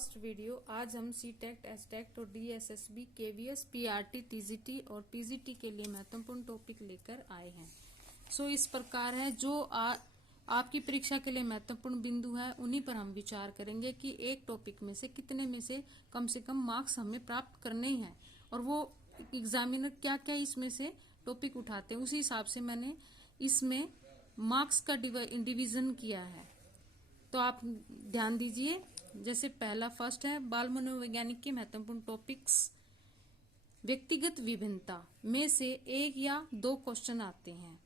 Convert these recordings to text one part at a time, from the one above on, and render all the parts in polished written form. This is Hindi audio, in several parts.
First video. आज हम सी टेक्ट, एस टेक्ट और DSSB, KVS, PRT, TGT और PGT के लिए महत्वपूर्ण टॉपिक लेकर आए हैं। इस प्रकार है जो आपकी परीक्षा के लिए महत्वपूर्ण बिंदु है, उन्हीं पर हम विचार करेंगे कि एक टॉपिक में से कितने में से कम मार्क्स हमें प्राप्त करने ही हैं और वो एग्जामिनर क्या क्या इसमें से टॉपिक उठाते हैं, उसी हिसाब से मैंने इसमें मार्क्स का डिवीजन किया है। तो आप ध्यान दीजिए। जैसे पहला फर्स्ट है बाल मनोवैज्ञानिक के महत्वपूर्ण टॉपिक्स। व्यक्तिगत विभिन्नता में से एक या दो क्वेश्चन आते हैं।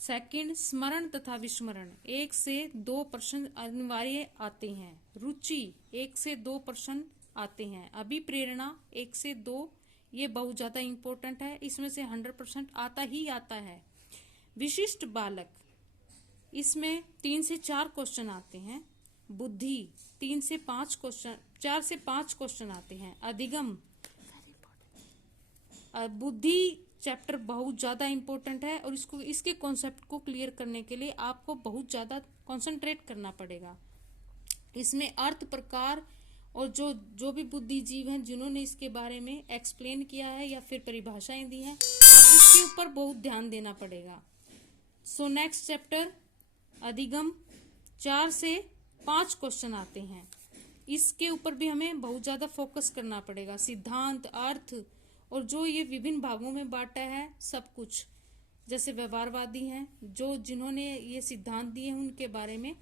सेकंड, स्मरण तथा विस्मरण, 1 से 2 प्रश्न अनिवार्य आते हैं। रुचि 1 से 2 प्रश्न आते हैं। अभिप्रेरणा 1 से 2, ये बहुत ज्यादा इंपॉर्टेंट है, इसमें से 100% आता ही आता है। विशिष्ट बालक, इसमें 3 से 4 क्वेश्चन आते हैं। बुद्धि 4 से 5 क्वेश्चन आते हैं। अधिगम, बुद्धि चैप्टर बहुत ज्यादा इंपॉर्टेंट है और इसके कॉन्सेप्ट को क्लियर करने के लिए आपको बहुत ज्यादा कंसंट्रेट करना पड़ेगा। इसमें अर्थ, प्रकार और जो भी बुद्धिजीव हैं जिन्होंने इसके बारे में एक्सप्लेन किया है या फिर परिभाषाएं दी हैं, अब इसके ऊपर बहुत ध्यान देना पड़ेगा। नेक्स्ट चैप्टर अधिगम, 4 से 5 क्वेश्चन आते हैं। इसके ऊपर भी हमें बहुत ज्यादा फोकस करना पड़ेगा। सिद्धांत, अर्थ और जो ये विभिन्न भागों में बांटा है सब कुछ, जैसे व्यवहारवादी हैं जिन्होंने ये सिद्धांत दिए हैं उनके बारे में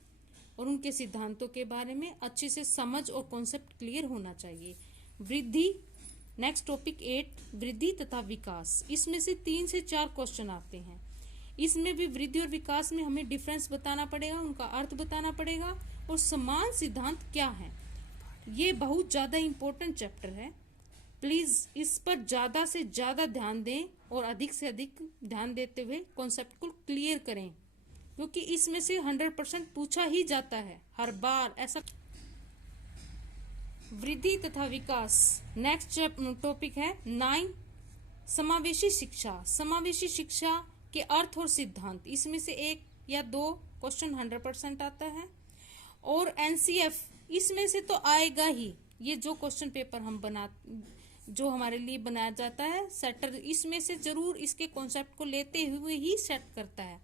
और उनके सिद्धांतों के बारे में अच्छे से समझ और कॉन्सेप्ट क्लियर होना चाहिए। वृद्धि, नेक्स्ट टॉपिक 8, वृद्धि तथा विकास, इसमें से 3 से 4 क्वेश्चन आते हैं। इसमें भी वृद्धि और विकास में हमें डिफरेंस बताना पड़ेगा, उनका अर्थ बताना पड़ेगा और समान सिद्धांत क्या है। ये बहुत ज्यादा इंपॉर्टेंट चैप्टर है, प्लीज इस पर ज्यादा से ज्यादा ध्यान दें और अधिक से अधिक ध्यान देते हुए कॉन्सेप्ट को क्लियर करें, क्योंकि इसमें से 100% पूछा ही जाता है हर बार ऐसा। वृद्धि तथा विकास, नेक्स्ट टॉपिक है 9, समावेशी शिक्षा। समावेशी शिक्षा के अर्थ और सिद्धांत, इसमें से 1 या 2 क्वेश्चन 100% आता है। और NCF, इसमें से तो आएगा ही, ये जो क्वेश्चन पेपर जो हमारे लिए बनाया जाता है सेटर, इसमें से जरूर इसके कॉन्सेप्ट को लेते हुए ही सेट करता है।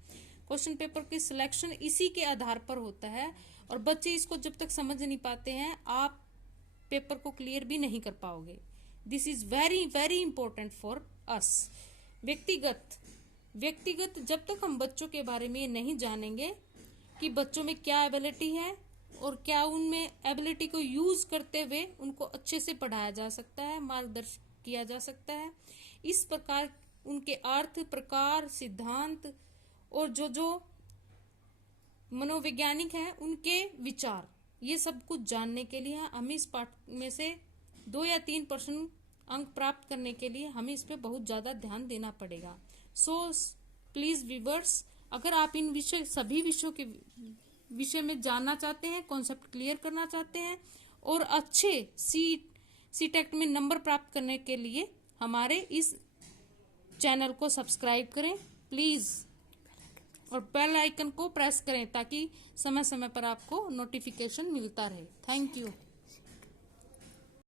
क्वेश्चन पेपर की सिलेक्शन इसी के आधार पर होता है और बच्चे इसको जब तक समझ नहीं पाते हैं आप पेपर को क्लियर भी नहीं कर पाओगे। This is very very important for us. व्यक्तिगत, जब तक हम बच्चों के बारे में नहीं जानेंगे कि बच्चों में क्या एबिलिटी है और क्या उनमें एबिलिटी को यूज करते हुए उनको अच्छे से पढ़ाया जा सकता है, मार्गदर्शन किया जा सकता है, इस प्रकार उनके अर्थ, प्रकार, सिद्धांत और जो मनोवैज्ञानिक हैं उनके विचार, ये सब कुछ जानने के लिए हमें इस पाठ में से 2 या 3% अंक प्राप्त करने के लिए हमें इस पे बहुत ज्यादा ध्यान देना पड़ेगा। प्लीज व्यूअर्स, अगर आप इन सभी विषयों के विषय में जानना चाहते हैं, कॉन्सेप्ट क्लियर करना चाहते हैं और अच्छे सी टेक्ट में नंबर प्राप्त करने के लिए हमारे इस चैनल को सब्सक्राइब करें प्लीज और बेल आइकन को प्रेस करें ताकि समय समय पर आपको नोटिफिकेशन मिलता रहे। Thank you.